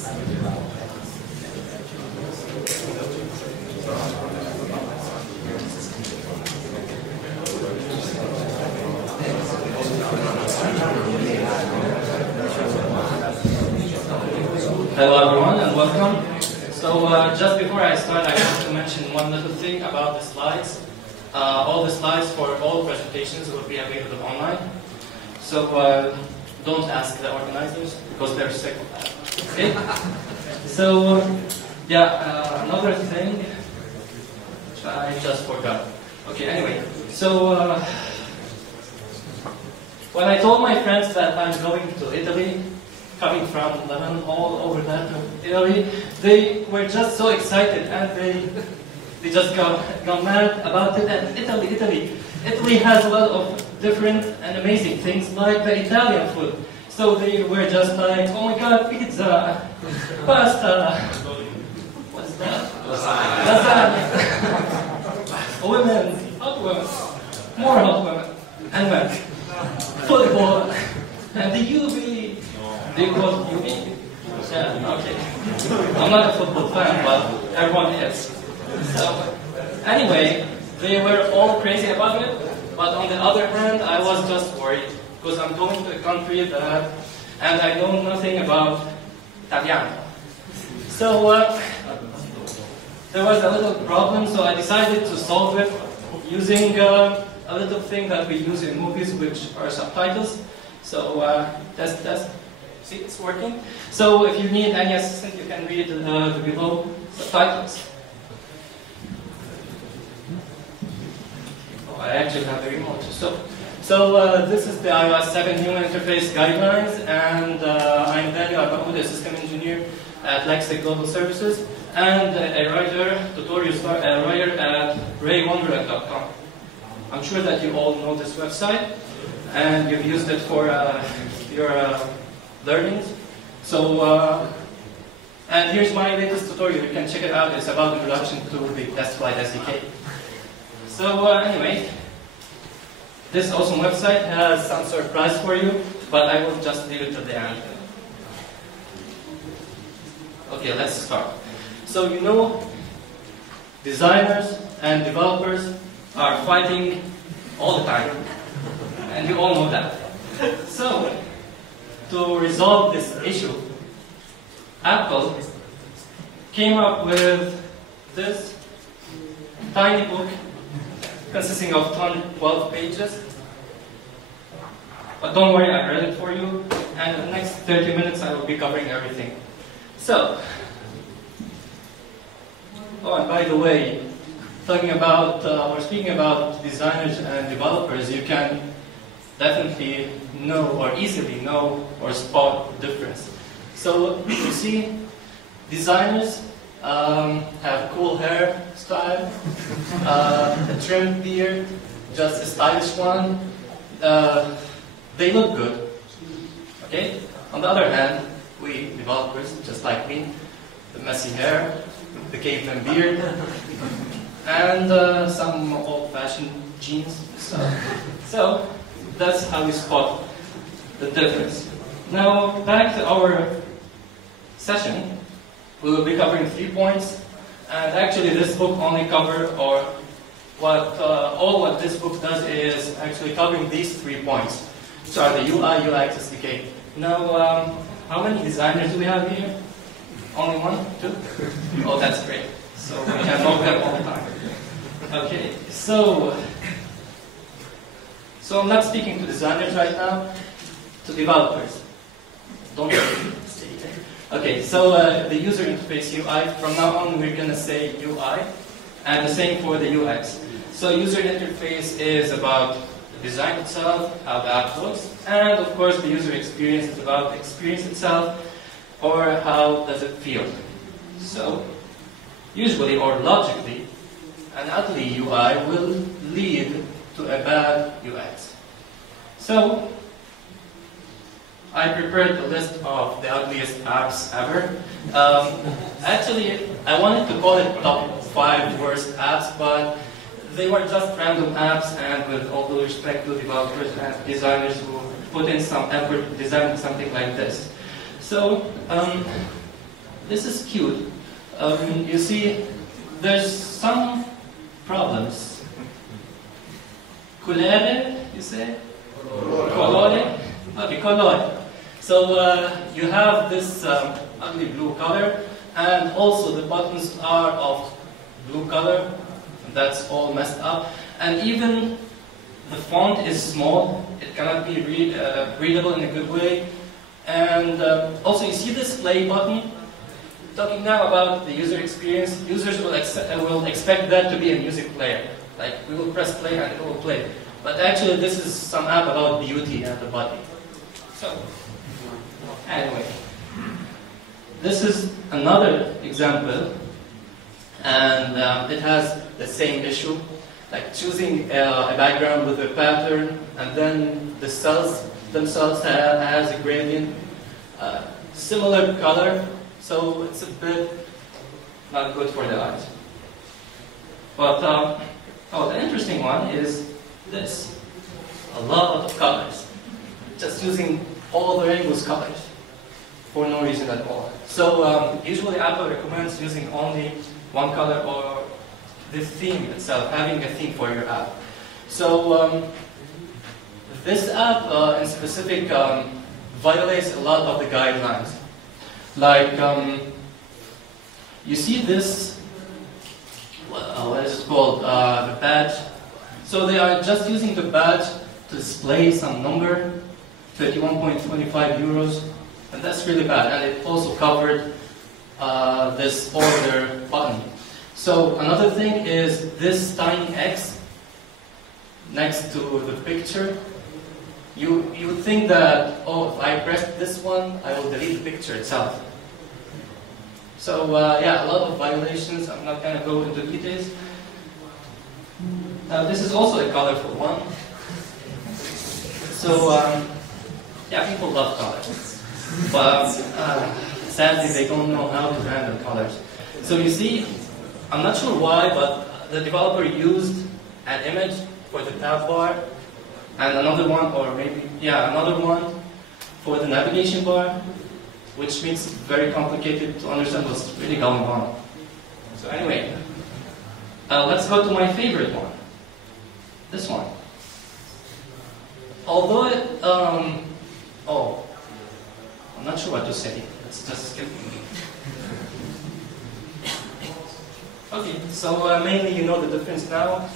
Hello everyone and welcome. So just before I start, I want to mention one little thing about the slides. All the slides for all presentations will be available online. So don't ask the organizers because they're sick of that. Okay? So yeah, another thing which I just forgot. Okay, anyway, so when I told my friends that I'm going to Italy, coming from Lebanon all over that to Italy, they were just so excited and they just got mad about it. And Italy has a lot of different and amazing things like the Italian food. So they were just like, oh my god, pizza, pasta, what's that? Lasagna. Women, hot women, more hot women, and men. Football, and the UV. Do you go to UV? Yeah, okay. I'm not a football fan, but everyone is. So, anyway, they were all crazy about it, but on the other hand, I was just worried, because I'm going to a country that, and I know nothing about Italiano. So, there was a little problem, so I decided to solve it using a little thing that we use in movies, which are subtitles. So, test. See, it's working. So if you need any assistance, you can read the below subtitles. Oh, I actually have the remote. So this is the iOS 7 Human Interface Guidelines, and I'm Daniel Abahud, a system engineer at Lextech Global Services, and a writer, tutorial writer at raywonderland.com. I'm sure that you all know this website, and you've used it for your learnings. So, and here's my latest tutorial. You can check it out. It's about introduction to the Test Flight SDK. So anyway, this awesome website has some surprise for you, but I will just leave it to the end. Okay, let's start. So you know, designers and developers are fighting all the time, and you all know that. So, to resolve this issue, Apple came up with this tiny book consisting of 12 pages. But don't worry, I read it for you, and in the next 30 minutes I will be covering everything. So, oh, and by the way, talking about or speaking about designers and developers, you can definitely know or easily know or spot the difference. So you see, designers have cool hair style, a trimmed beard, just a stylish one. They look good. Okay. On the other hand, we developers, just like me, the messy hair, the caveman beard, and some old-fashioned jeans. So that's how we spot the difference. Now, back to our session. We will be covering 3 points, and actually this book only covers, or what this book does is actually covering these 3 points, which are the UI, UX, SDK. Now, how many designers do we have here? Only 1? 2? Oh, that's great. So we can talk them all the time. Okay, so I'm not speaking to designers right now, to developers. Don't stay there. Okay, so the user interface UI, from now on we're going to say UI, and the same for the UX. So user interface is about the design itself, how the app looks, and of course the user experience is about the experience itself, or how does it feel. So usually or logically, an ugly UI will lead to a bad UX. So I prepared a list of the ugliest apps ever. Actually, I wanted to call it top 5 worst apps, but they were just random apps, and with all due respect to developers and designers who put in some effort designing something like this. So, this is cute. You see, there's some problems. Colore, you say? Colore? Okay, colore. So you have this ugly blue color, and also the buttons are of blue color. That's all messed up. And even the font is small. It cannot be readable in a good way. And also you see this play button. Talking now about the user experience, users will expect that to be a music player. Like, we will press play and it will play. But actually this is some app about beauty and the body. So, anyway. This is another example, and it has the same issue, like choosing a background with a pattern, and then the cells themselves has a gradient, similar color, so it's a bit not good for the eyes. But the interesting one is this: a lot of colors, just using all the rainbow's colors for no reason at all. So usually Apple recommends using only one color or the theme itself, having a theme for your app. So this app in specific violates a lot of the guidelines. Like, you see this, what is it called, the badge. So they are just using the badge to display some number, 31.25 euros. And that's really bad, and it also covered this order button. So another thing is this tiny X next to the picture. You would think that, oh, if I press this one, I will delete the picture itself. So yeah, a lot of violations. I'm not going to go into details. This is also a colorful one. So yeah, people love colors. But sadly, they don't know how to handle colors. So you see, I'm not sure why, but the developer used an image for the tab bar, and another one, or maybe, yeah, another one for the navigation bar, which makes it very complicated to understand what's really going on. So anyway, let's go to my favorite one, this one. Although it, I'm not sure what to say. Let's just skip. Okay, so mainly you know the difference now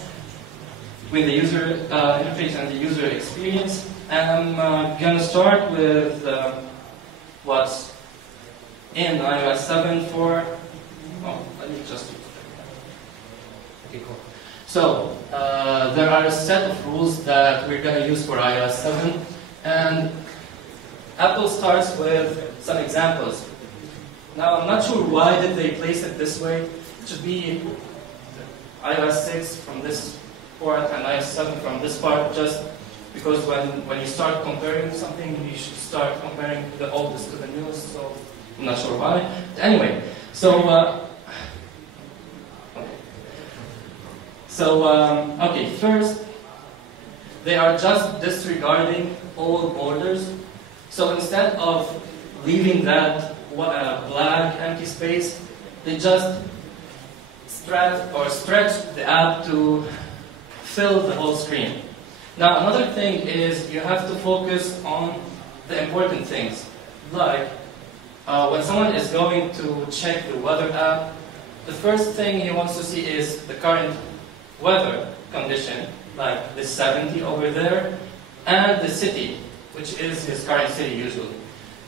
between the user interface and the user experience. And I'm going to start with what's in iOS 7 for... Oh, let me just... Okay, cool. So, there are a set of rules that we're going to use for iOS 7. And Apple starts with some examples. Now, I'm not sure why did they place it this way. It should be iOS 6 from this part and iOS 7 from this part, just because when you start comparing something, you should start comparing the oldest to the newest, so I'm not sure why. Anyway, okay, first, they are just disregarding all borders. So instead of leaving that black empty space, they just stretch the app to fill the whole screen. Now another thing is you have to focus on the important things. Like when someone is going to check the weather app, the first thing he wants to see is the current weather condition, like the 70 over there, and the city, which is his current city usually.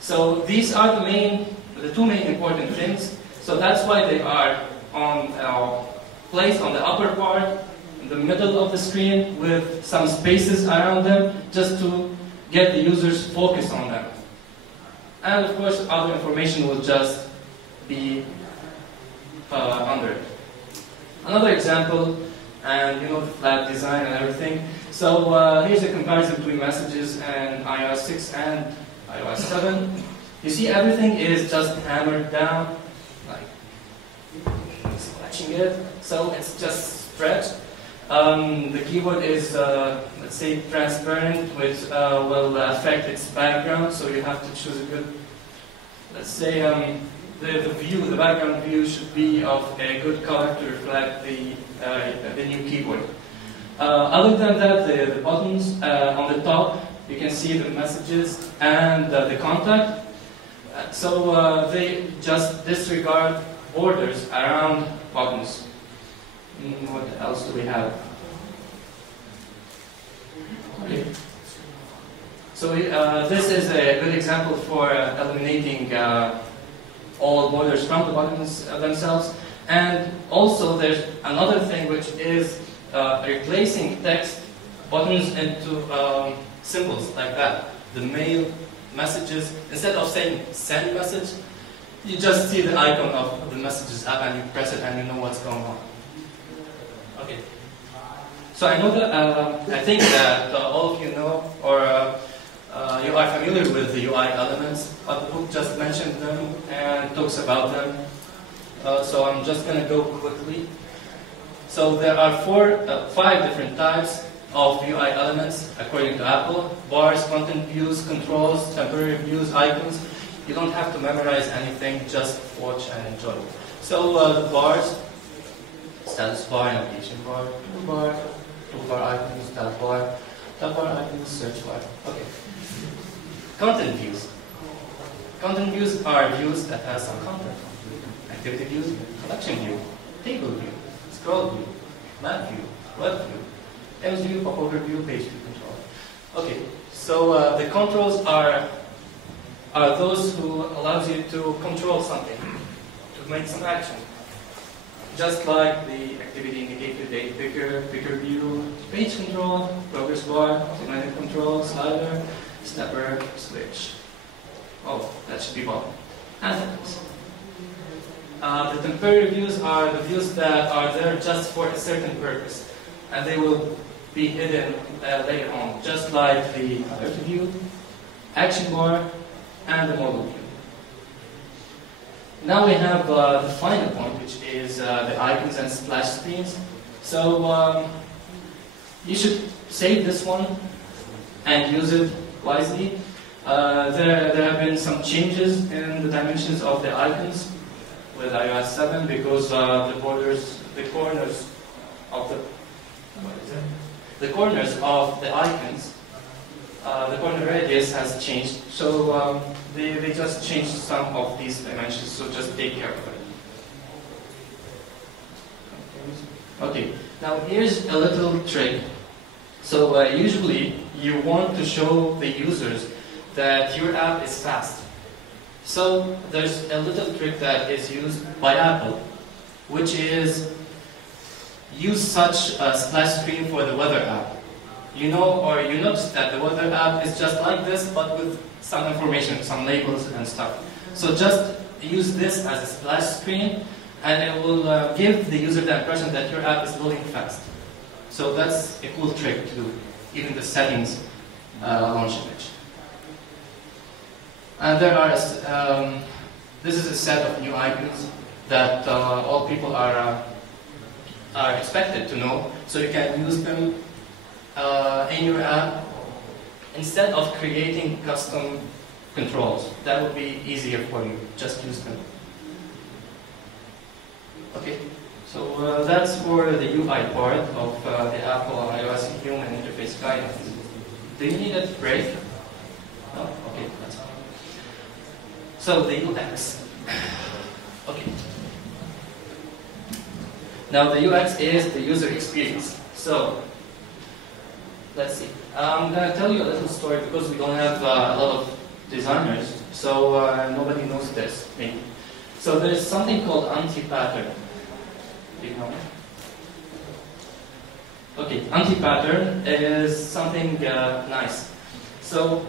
So these are the two main important things. So that's why they are placed on the upper part, in the middle of the screen, with some spaces around them, just to get the users focused on them. And of course, other information will just be under it. Another example, and you know the flat design and everything. So here's a comparison between messages and iOS 6 and iOS 7. You see everything is just hammered down, like scratching it, so it's just stretched. The keyboard is, let's say, transparent, which will affect its background, so you have to choose a good, let's say, the view, the background view should be of a good color to reflect the new keyboard. Other than that, the buttons on the top, you can see the messages and the contact. So they just disregard borders around buttons. What else do we have? Okay. So this is a good example for eliminating all borders from the buttons themselves. And also there's another thing, which is replacing text buttons into symbols like that. The mail messages, instead of saying send message, you just see the icon of the messages app and you press it and you know what's going on. Okay. So I know that I think that all of you know, or you are familiar with the UI elements, but the book just mentioned them and talks about them. So I'm just going to go quickly. So there are 5 different types of UI elements according to Apple: bars, content views, controls, temporary views, icons. You don't have to memorize anything, just watch and enjoy. So the bars: status bar, navigation bar, toolbar icons, tab bar icons, search bar. Okay. Content views. Content views are views that have some content. Activity views, collection view, table view, scroll view, map view, web view, image view, popover view, page view control. Okay, so the controls are those who allows you to control something, to make some action. Just like the activity indicator, date picker view, page control, progress bar, automatic control, slider, stepper, switch. Oh, that should be button. And buttons. The temporary views are the views that are there just for a certain purpose, and they will be hidden later on, just like the alert view, action bar, and the modal view. Now we have the final point, which is the icons and splash screens. So you should save this one and use it wisely. There have been some changes in the dimensions of the icons with iOS 7 because the corners of the icons, the corner radius has changed. So they just changed some of these dimensions. So just take care of it. Okay. Now here's a little trick. So usually you want to show the users that your app is fast. So there's a little trick that is used by Apple, which is use such a splash screen for the weather app. You know, or you notice that the weather app is just like this, but with some information, some labels and stuff. So just use this as a splash screen, and it will give the user the impression that your app is loading fast. So that's a cool trick to do, even the settings launch image. And there are, this is a set of new icons that all people are expected to know, so you can use them in your app instead of creating custom controls. That would be easier for you. Just use them. Okay, so that's for the UI part of the Apple iOS Human Interface Guidance. Do you need a break? No? Okay, that's fine. So the UX. Okay. Now the UX is the user experience. So let's see. I'm going to tell you a little story because we don't have a lot of designers, so nobody knows this, maybe. So there's something called anti-pattern. Do you know it? Okay, anti-pattern is something nice. So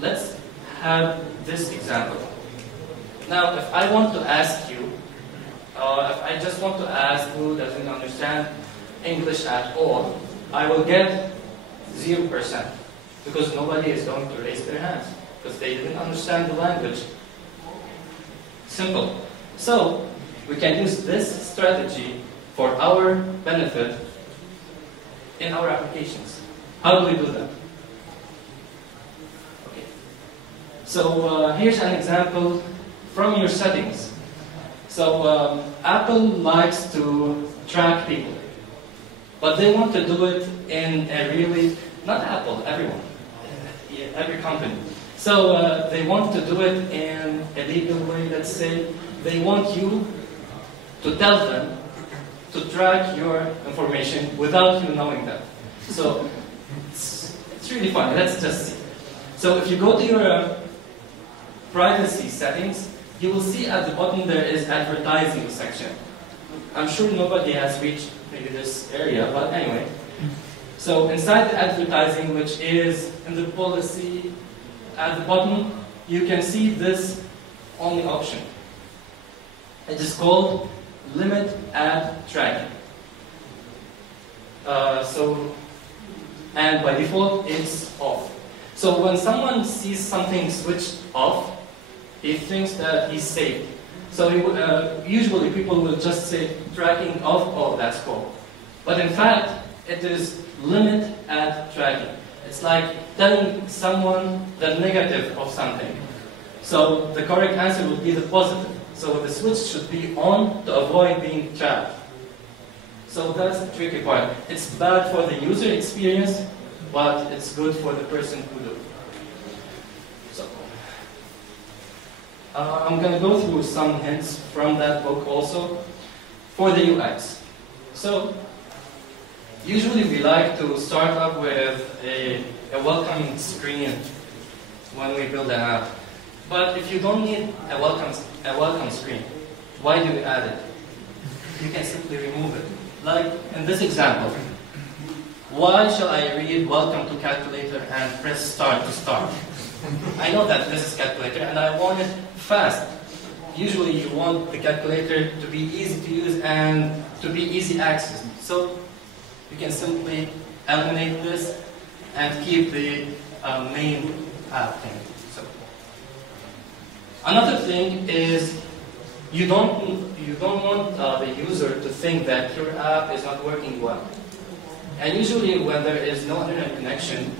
let's have this example. Now, if I want to ask you, if I just want to ask who doesn't understand English at all, I will get 0%, because nobody is going to raise their hands, because they didn't understand the language. Simple. So, we can use this strategy for our benefit in our applications. How do we do that? Okay. So here's an example from your settings. So Apple likes to track people, but they want to do it in a really, not Apple, everyone, every company. So they want to do it in a legal way. Let's say they want you to tell them to track your information without you knowing that. So it's really funny. Let's just see. So if you go to your privacy settings, you will see at the bottom there is advertising section. I'm sure nobody has reached maybe this area, but anyway. So inside the advertising, which is in the policy at the bottom, you can see this only option. It is called limit ad tracking. And by default, it's off. So when someone sees something switched off, he thinks that he's safe. So usually people will just say tracking off, oh, that's cool. But in fact, it is limit ad tracking. It's like telling someone the negative of something. So the correct answer would be the positive. So the switch should be on to avoid being trapped. So that's the tricky part. It's bad for the user experience, but it's good for the person who do it. So I'm going to go through some hints from that book also for the UX. So usually we like to start up with a welcome screen when we build an app. But if you don't need a welcome screen, why do we add it? You can simply remove it. Like in this example, why shall I read welcome to calculator and press start to start? I know that this is calculator and I want it fast. Usually you want the calculator to be easy to use and to be easy access. So you can simply eliminate this and keep the main app thing. So another thing is you don't want the user to think that your app is not working well. And usually when there is no internet connection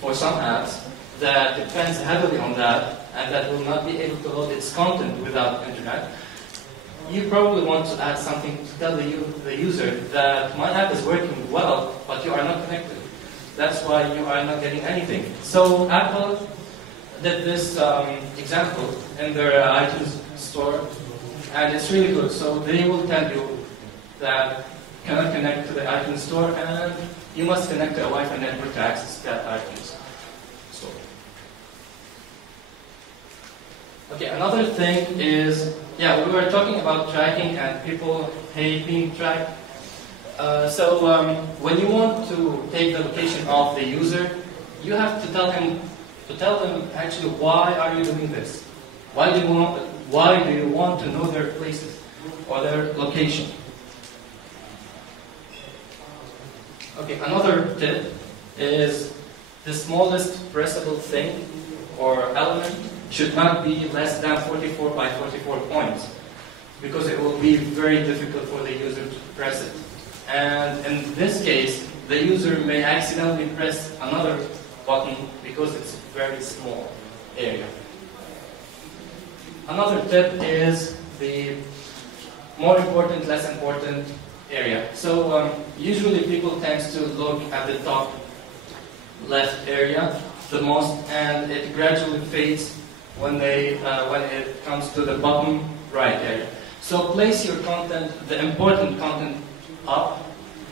for some apps that depends heavily on that and that will not be able to load its content without internet, you probably want to add something to tell the user that my app is working well, but you are not connected. That's why you are not getting anything. So Apple did this example in their iTunes store, and it's really good. So they will tell you that you cannot connect to the iTunes store, and you must connect to a Wi-Fi network to access that iTunes store. Okay, another thing is, we were talking about tracking and people hate being tracked. When you want to take the location of the user, you have to tell them actually why are you doing this? Why do you want to know their places or their location? Okay, another tip is the smallest pressable thing or element should not be less than 44 by 44 points, because it will be very difficult for the user to press it. And in this case, the user may accidentally press another button because it's a very small area. Another tip is the more important, less important area. So usually people tend to look at the top left area the most, and it gradually fades when it comes to the bottom right area. So place your content, the important content, up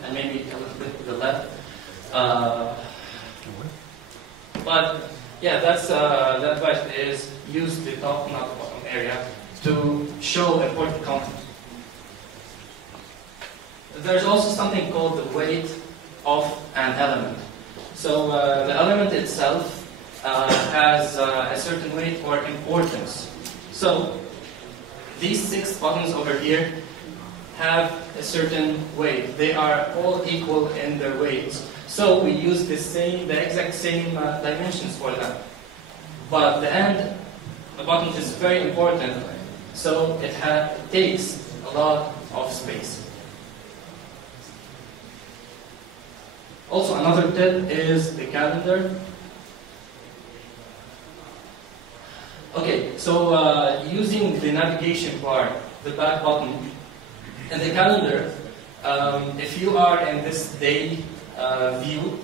and maybe a little bit to the left. But yeah, that's the advice is use the top, not the bottom area to show important content. There's also something called the weight of an element. So the element itself has a certain weight or importance. So these 6 buttons over here have a certain weight. They are all equal in their weights. So we use the exact same dimensions for them. But the end button is very important, so it takes a lot of space. Also, another tip is the calendar. Okay, so using the navigation bar, the back button, and the calendar, if you are in this day view,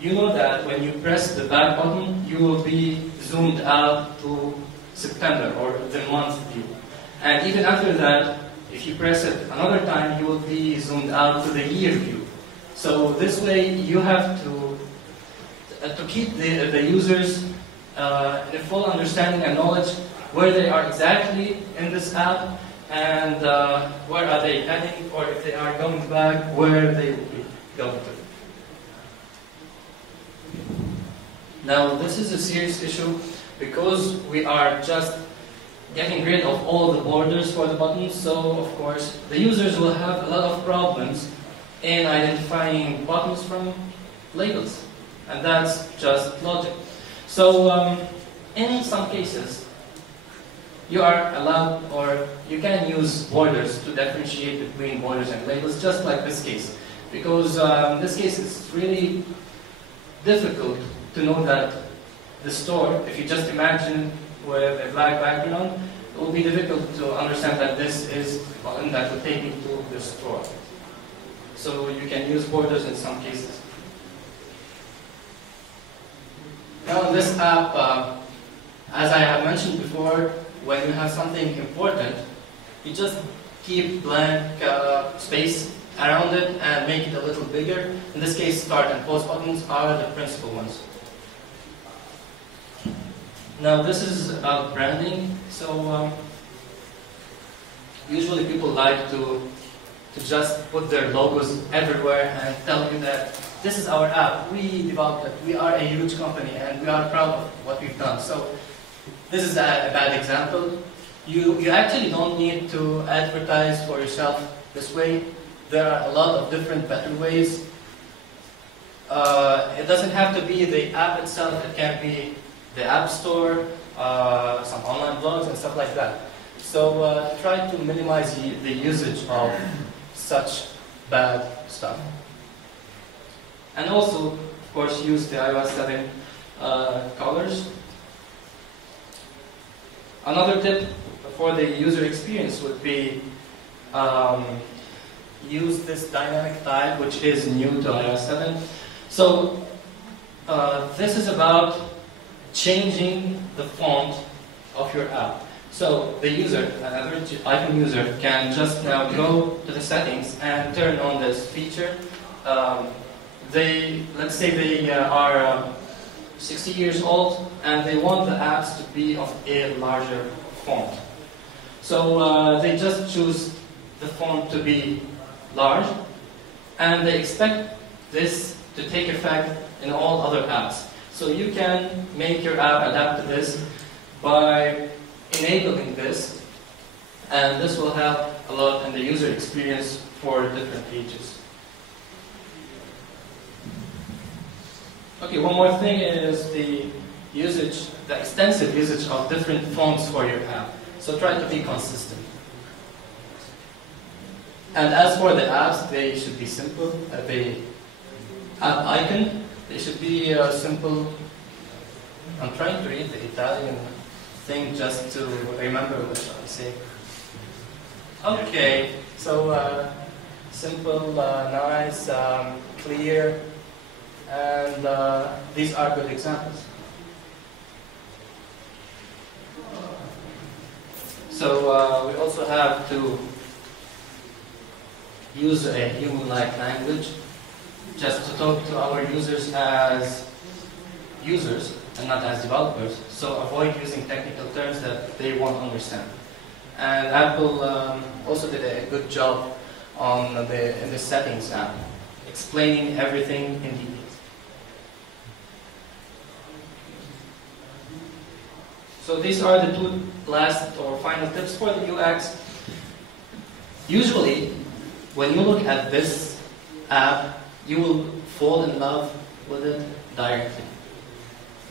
you know that when you press the back button, you will be zoomed out to September or the month view. And even after that, if you press it another time, you will be zoomed out to the year view. So this way, you have to keep the users in a full understanding and knowledge where they are exactly in this app and where are they heading, or if they are going back, where they will be going to. Now, this is a serious issue because we are just getting rid of all the borders for the buttons, so of course the users will have a lot of problems in identifying buttons from labels, and that's just logic. So in some cases, you are allowed, or you can use borders to differentiate between borders and labels, just like this case. Because in this case, it's really difficult to know that the store, if you just imagine with a black background, it will be difficult to understand that this is the button that will take you to the store. So you can use borders in some cases. Now in this app, as I have mentioned before, when you have something important, you just keep blank space around it and make it a little bigger. In this case, start and pause buttons are the principal ones. Now this is about branding. So usually people like to just put their logos everywhere and tell you that this is our app, we developed it, we are a huge company and we are proud of what we've done. So this is a bad example. You actually don't need to advertise for yourself this way. There are a lot of different better ways. It doesn't have to be the app itself, it can be the app store, some online blogs and stuff like that. So try to minimize the usage of such bad stuff. And also, of course, use the iOS 7 colors. Another tip for the user experience would be use this dynamic tile, which is new to iOS 7. So this is about changing the font of your app. So the user, an average iPhone user, can just now go to the settings and turn on this feature. Let's say they are 60 years old and they want the apps to be of a larger font. So they just choose the font to be large, and they expect this to take effect in all other apps. So you can make your app adapt to this by enabling this, and this will help a lot in the user experience for different pages. Okay, one more thing is the usage, the extensive usage of different fonts for your app. So try to be consistent. And as for the apps, they should be simple. The app icon, they should be simple. I'm trying to read the Italian thing just to remember what I say. Okay, so simple, nice, clear, and these are good examples. So we also have to use a human-like language just to talk to our users as users and not as developers. So avoid using technical terms that they won't understand. And Apple also did a good job on in the settings app, explaining everything in detail. So these are the two last or final tips for the UX. Usually, when you look at this app, you will fall in love with it directly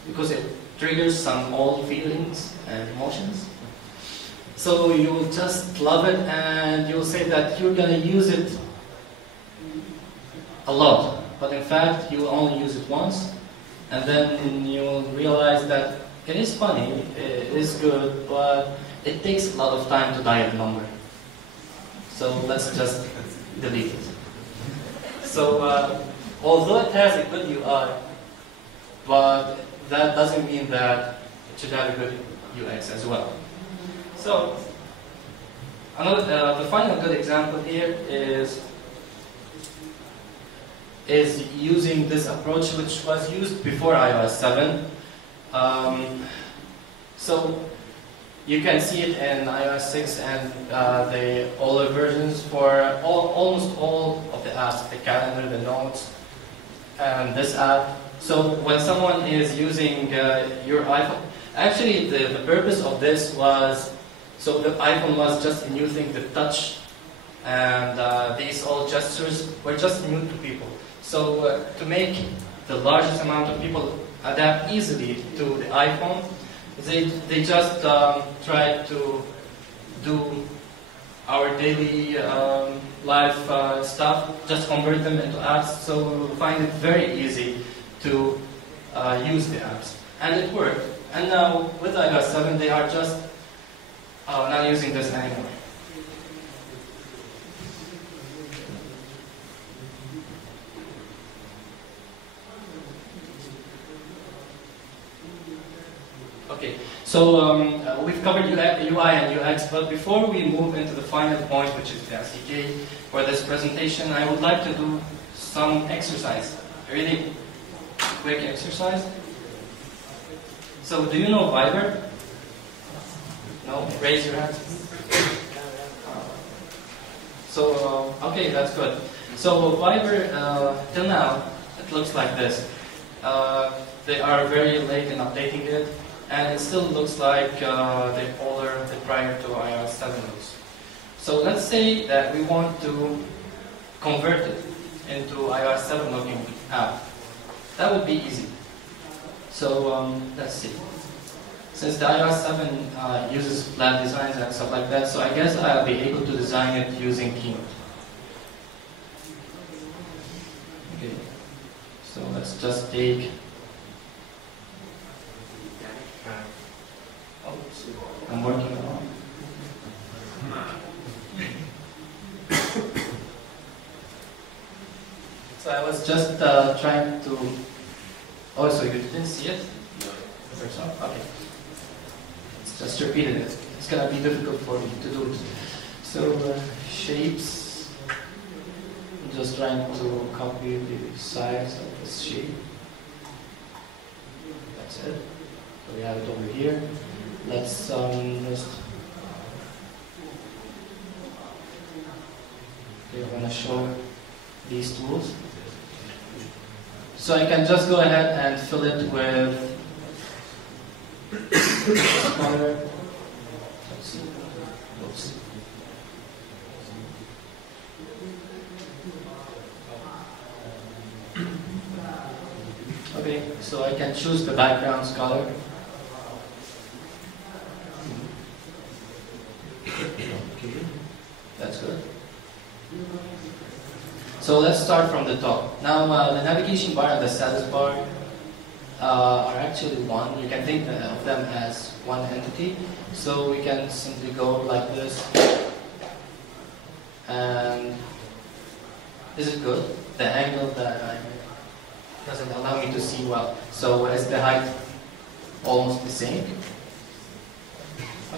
because it triggers some old feelings and emotions. So you will just love it, and you will say that you're going to use it a lot, but in fact you will only use it once, and then you will realize that it is funny, it is good, but it takes a lot of time to dial the number. So let's just delete it. So although it has a good UI, but that doesn't mean that it should have a good UX as well. So the final good example here is using this approach, which was used before iOS 7. So you can see it in iOS 6 and the older versions for almost all of the apps, the calendar, the notes, and this app. So when someone is using your iPhone, actually the purpose of this was, so the iPhone was just a new thing, the touch, and these all gestures were just new to people. So to make the largest amount of people adapt easily to the iPhone, they just tried to do our daily life stuff, just convert them into apps, so we find it very easy to use the apps. And it worked. And now with iOS 7 they are just not using this anymore. Okay, so we've covered UI and UX, but before we move into the final point, which is the SDK for this presentation, I would like to do some exercise, a really quick exercise. So, do you know Viber? No? Raise your hand. So, okay, that's good. So, Viber, till now, it looks like this. They are very late in updating it, and it still looks like the older, the prior to iOS 7 looks. So let's say that we want to convert it into iOS 7 looking app. That would be easy. So let's see. Since the iOS 7 uses flat designs and stuff like that, so I guess I'll be able to design it using Keynote. Okay. So let's just take. I'm working on it. So I was just trying to. Oh, so you didn't see it? No. Okay. It's just repeated it. It's gonna be difficult for me to do it. So shapes. I'm just trying to copy the size of this shape. That's it. So we have it over here. Let's just. Okay, I'm gonna show these tools. So I can just go ahead and fill it with color. Let's see. Oops. Okay, so I can choose the background's color. Okay, that's good. So let's start from the top. Now the navigation bar and the status bar are actually one. You can think of them as one entity. So we can simply go like this. And is it good? The angle that doesn't allow me to see well. So is the height almost the same?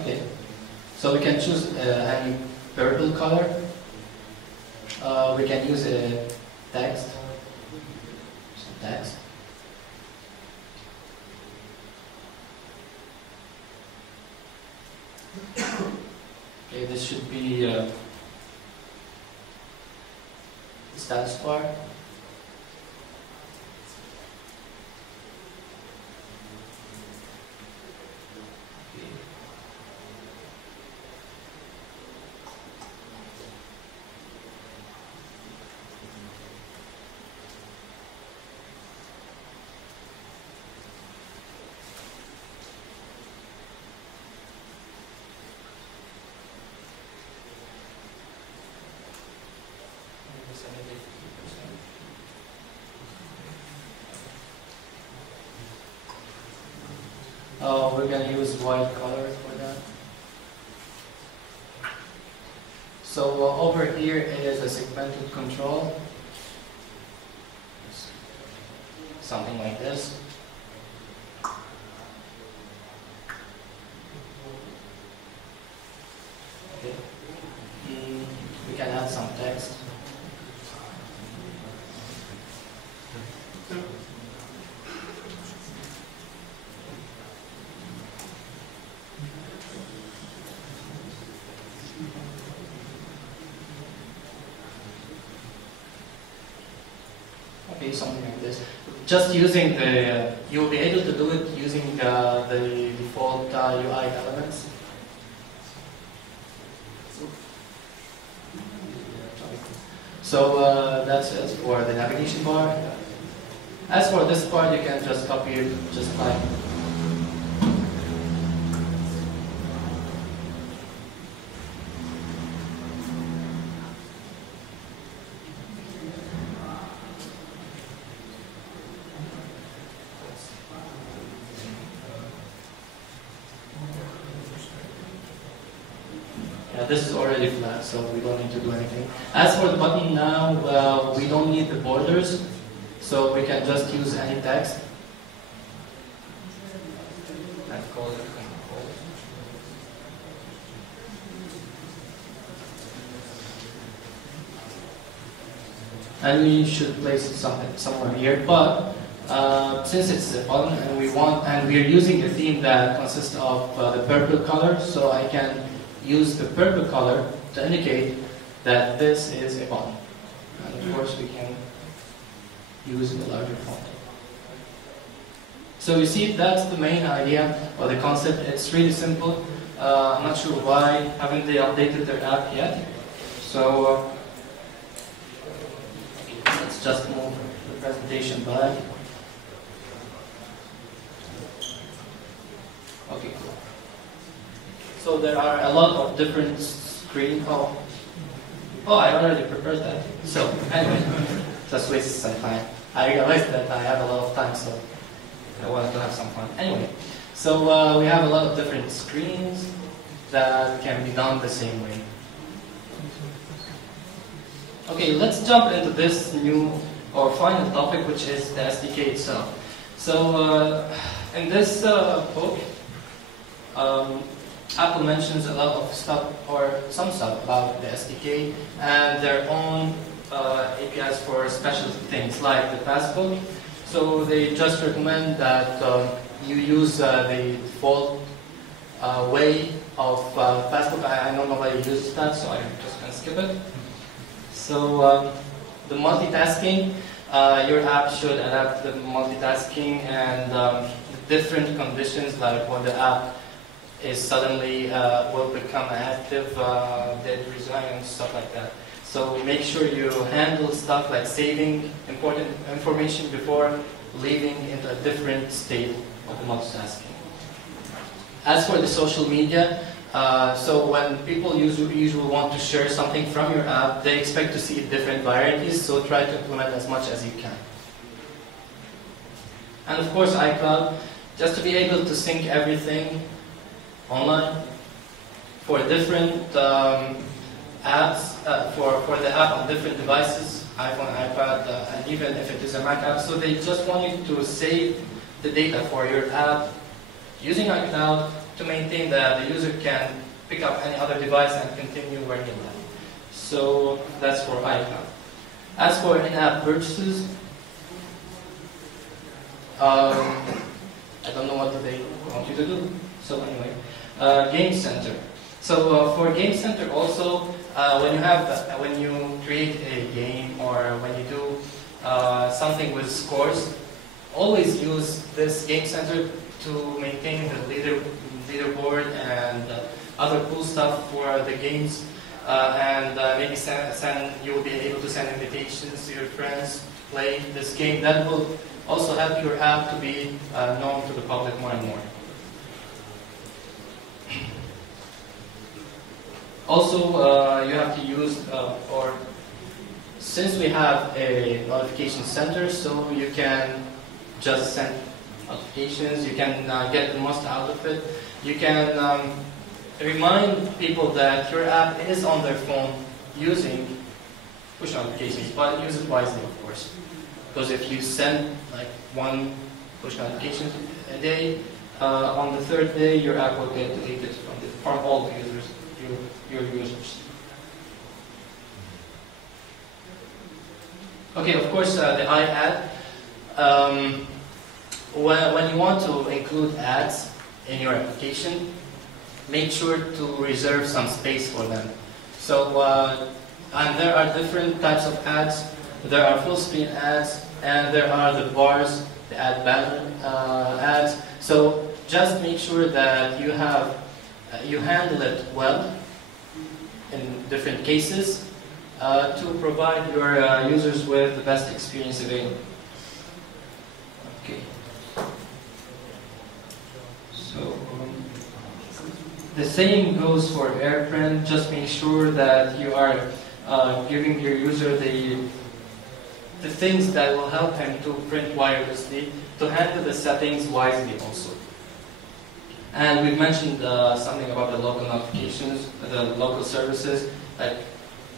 Okay. So we can choose any purple color. We can use a text. Some text. Okay, this should be the status bar. we're going to use white color for that. So over here it is a segmented control. Something like this. Okay. We can add some text. Okay, something like this. Just using the, you'll be able to do it using the default UI elements. So that's it for the navigation bar. As for this part, you can just copy it just like. This is already flat, so we don't need to do anything. As for the button now, we don't need the borders, so we can just use any text. And call it control. And we should place it somewhere here, but since it's a button and we're using a theme that consists of the purple color, so I can use the purple color to indicate that this is a button. And of course we can use a larger font. So you see, that's the main idea or the concept. It's really simple. I'm not sure why haven't they updated their app yet. So let's just move the presentation back. Okay, cool. So there are a lot of different screens. Oh, I already prepared that. So anyway, just wasted some time. I realized that I have a lot of time, so I wanted to have some fun. Anyway, so we have a lot of different screens that can be done the same way. Okay, let's jump into this new or final topic, which is the SDK itself. So in this book, Apple mentions a lot of stuff, or some stuff about the SDK and their own APIs for special things like the passbook. So they just recommend that you use the default way of passbook. I know nobody uses that, so I'm just going to skip it. So the multitasking, your app should adapt to the multitasking and the different conditions, like when the app is suddenly will become active, dead resign and stuff like that. So make sure you handle stuff like saving important information before leaving into a different state of the multitasking. As for the social media, so when people usually want to share something from your app, they expect to see different varieties, so try to implement as much as you can. And of course iCloud, just to be able to sync everything online for different apps, for the app on different devices, iPhone, iPad, and even if it is a Mac app. So they just want you to save the data for your app using iCloud to maintain that the user can pick up any other device and continue where he left. So that's for iCloud. As for in-app purchases, I don't know what they want you to do. So anyway, Game Center. So for Game Center also, when you create a game or when you do something with scores, always use this Game Center to maintain the leaderboard and other cool stuff for the games. And maybe you will be able to send invitations to your friends, play this game. That will also help your app to be known to the public more and more. Also, you have to use, or since we have a notification center, so you can just send notifications. You can get the most out of it. You can remind people that your app is on their phone using push notifications, but use it wisely, of course. Because if you send like one push notification a day, on the third day your app will get deleted from all the users, your users. Okay, of course, the iAd. When you want to include ads in your application, make sure to reserve some space for them. So, and there are different types of ads. There are full screen ads, and there are the bars, the ad banner ads. So just make sure that you handle it well in different cases to provide your users with the best experience available. Okay. So the same goes for AirPrint. Just make sure that you are giving your user the things that will help him to print wirelessly, to handle the settings wisely also. And we've mentioned something about the local notifications, the local services, like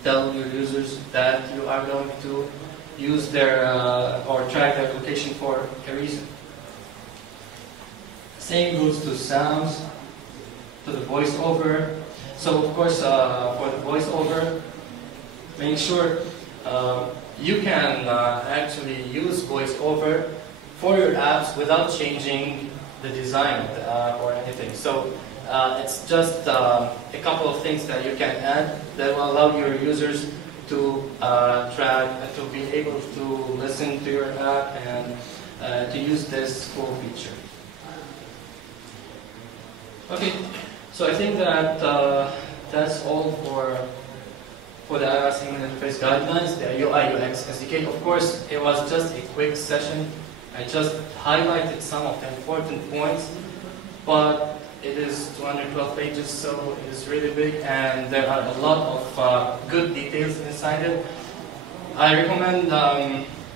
tell your users that you are going to use their or track their location for a reason. Same goes to sounds, to the voiceover. So of course, for the voiceover, make sure you can actually use voiceover for your apps without changing the design of the app or anything. So it's just a couple of things that you can add that will allow your users to track, to be able to listen to your app and to use this full feature. Okay, so I think that that's all for the iOS Human Interface Guidelines, the UI UX SDK. Of course, it was just a quick session. I just highlighted some of the important points, but it is 212 pages, so it is really big, and there are a lot of good details inside it. I recommend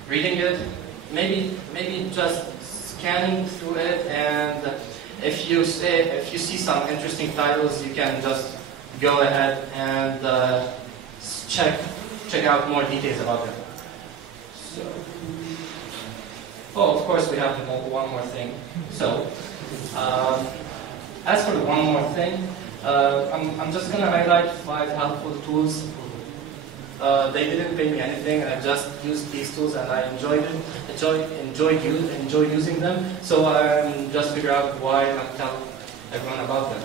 reading it, maybe just scanning through it, and if you see some interesting titles, you can just go ahead and check out more details about them. So, oh, of course, we have the one more thing. So, as for the one more thing, I'm just going to highlight 5 helpful tools. They didn't pay me anything. I just used these tools and I enjoyed using them. So I just figure out why not tell everyone about them.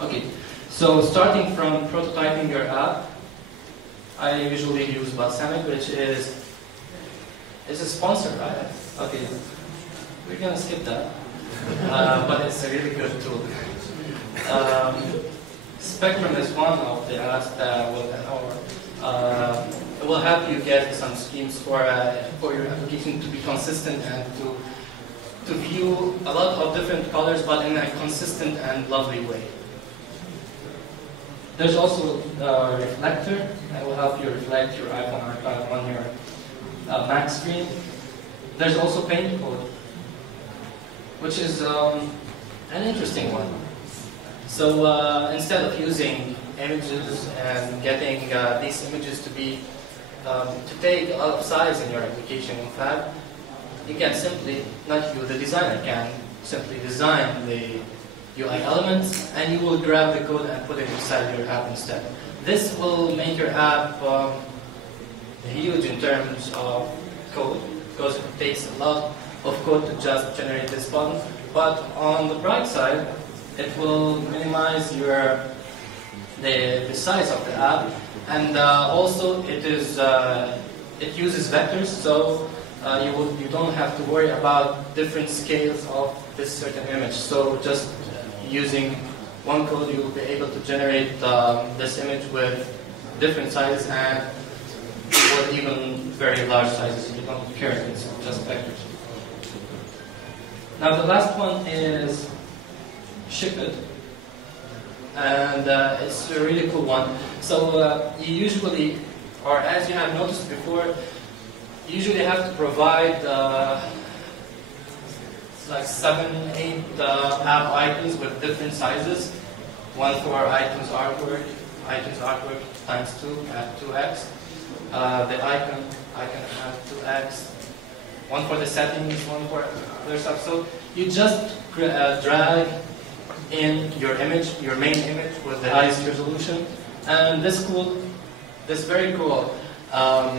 Okay, so starting from prototyping your app, I usually use Balsamiq, which is a sponsor, right? Okay, we're gonna skip that, but it's a really good tool. Spectrum is one of the apps that will help you get some schemes for your application to be consistent and to view a lot of different colors, but in a consistent and lovely way. There's also Reflector that will help you reflect your iPhone or iPad on your Mac screen. There's also Paint Code, which is an interesting one. So instead of using images and getting these images to take a lot of size in your application, in fact, you can simply, not you, the designer can simply design the UI elements, and you will grab the code and put it inside your app instead. This will make your app huge in terms of code, because it takes a lot of code to just generate this button. But on the bright side, it will minimize the size of the app, and also it uses vectors, so you don't have to worry about different scales of this certain image. So just using one code, you will be able to generate this image with different sizes and with even very large sizes. You don't care, it's just vectors. Now the last one is Ship It, and it's a really cool one. So you usually, or as you have noticed before, you usually have to provide like 7, 8 app icons with different sizes. One for iTunes artwork times 2 at 2x. The icon at 2x. One for the settings, one for other stuff. So you just drag in your image, your main image with the highest resolution, and this very cool app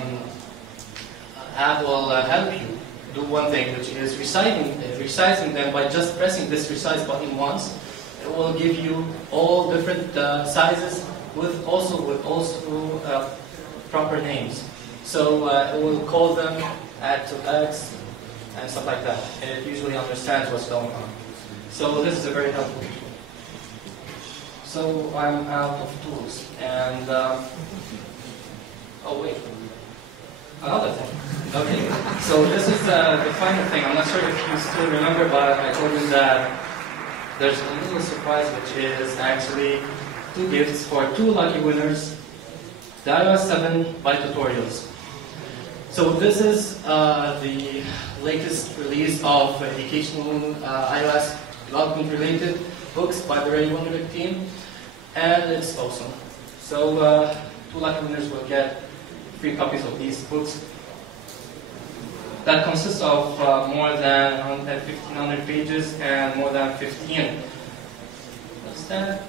will help you do one thing, which is resizing them by just pressing this resize button once. It will give you all different sizes with also proper names. So it will call them add to X and stuff like that. And it usually understands what's going on. So this is a very helpful tool. So I'm out of tools. And oh wait, another thing. Okay, so this is the final thing. I'm not sure if you still remember, but I told you that there's a little surprise, which is actually 2 gifts for 2 lucky winners, the iOS 7 by tutorials. So this is the latest release of educational iOS development-related books by the Ready Wonderlic team, and it's awesome. So 2 lucky winners will get free copies of these books that consists of more than 1,500 pages and more than 15 what's that?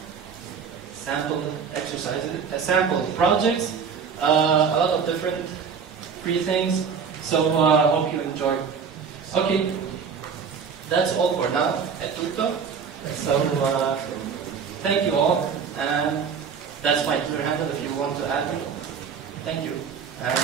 Sample exercises, sample projects, a lot of different free things. So hope you enjoy. Okay, that's all for now at Tutto. So thank you all, and that's my Twitter handle if you want to add me. Thank you. And